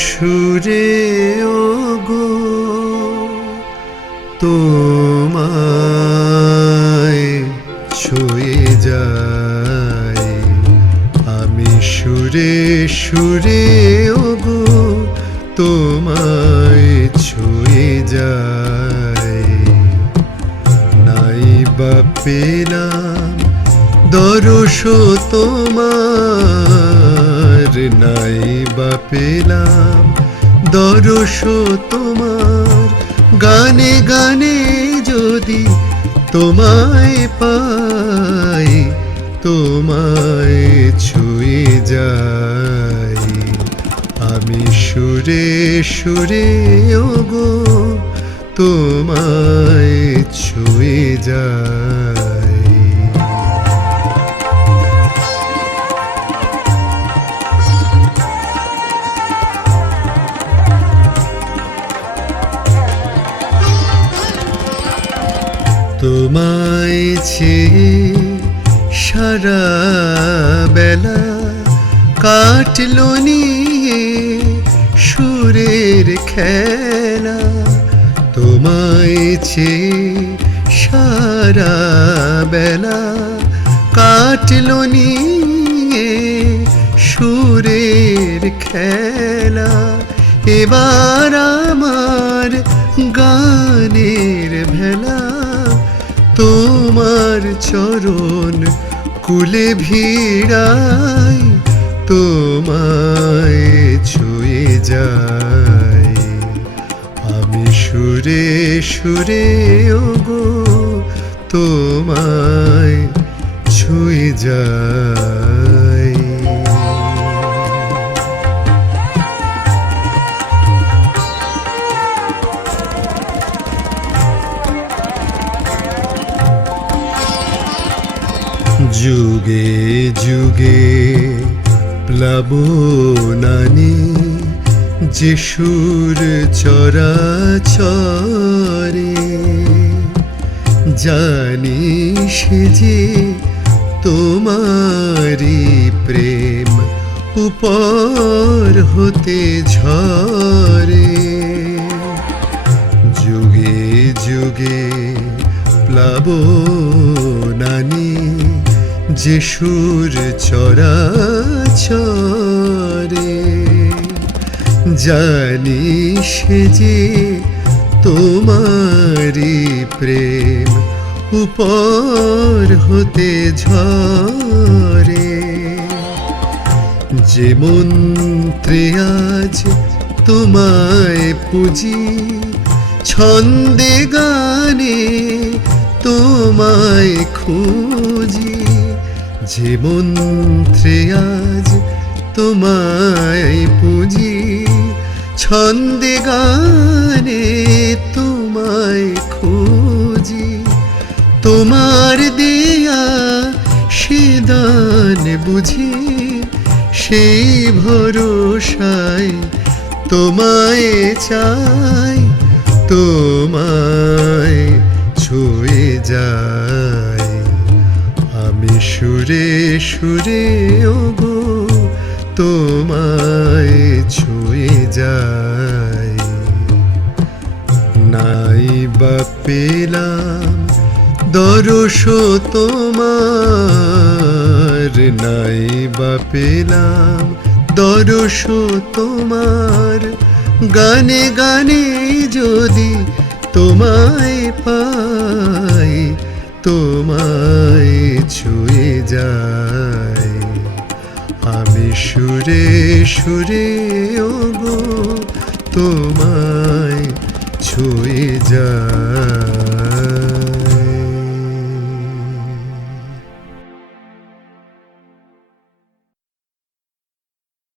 সুরে তোমায় ছুঁয়ে যাই নাই বা দরস তোমার। নাই বা পেলাম দরস তোমার। গানে গানে যদি তোমায় পাই, তোমায় ছুঁয়ে সুরে সুরে ওগো তোমায় ছুঁয়ে যাই। তোমায় ছে সারা বেলা কাটলো নিয়ে খেলা তোমায় ছে সারা বেলা কাটলো নিয়ে সুরের খেলা। এবার আমার গানের ভেলা তোমার চরণ কুলে ভিড়াই তোমায় ছুঁয়ে আমি সুরে সুরে ওগো তোমায় ছুঁয়ে যাই। যুগে যুগে প্লাবনানি যে সুর চরাচরে জানি সে যে তোমারি প্রেম উপর হতে ঝরে। যুগে যুগে প্লাবনানি যে সুর চরাচরে জানি সে যে তোমারি প্রেম উপর হতে ঝরে। যে মন্ত্রে আজ তোমায় পুজি, ছন্দে গানে তোমায় খুঁজি। যে মন্ত্রে আজ তোমায় পুজি ছন্দে গানে তোমায় খুঁজি, তোমার দেয়া সে দান বুঝি, সেই ভরসায় তোমায় চাই, তোমায় ছুঁয়ে যাই। আমি সুরে সুরে তোমায় ছুঁয়ে যাই। নাই বা পেলাম দরস তোমার, নাই বা পেলাম দরস তোমার। গানে গানে যদি তোমায় পাই, তোমায় ছুঁয়ে আমি সুরে সুরে ওগো তোমায় ছুঁয়ে যাই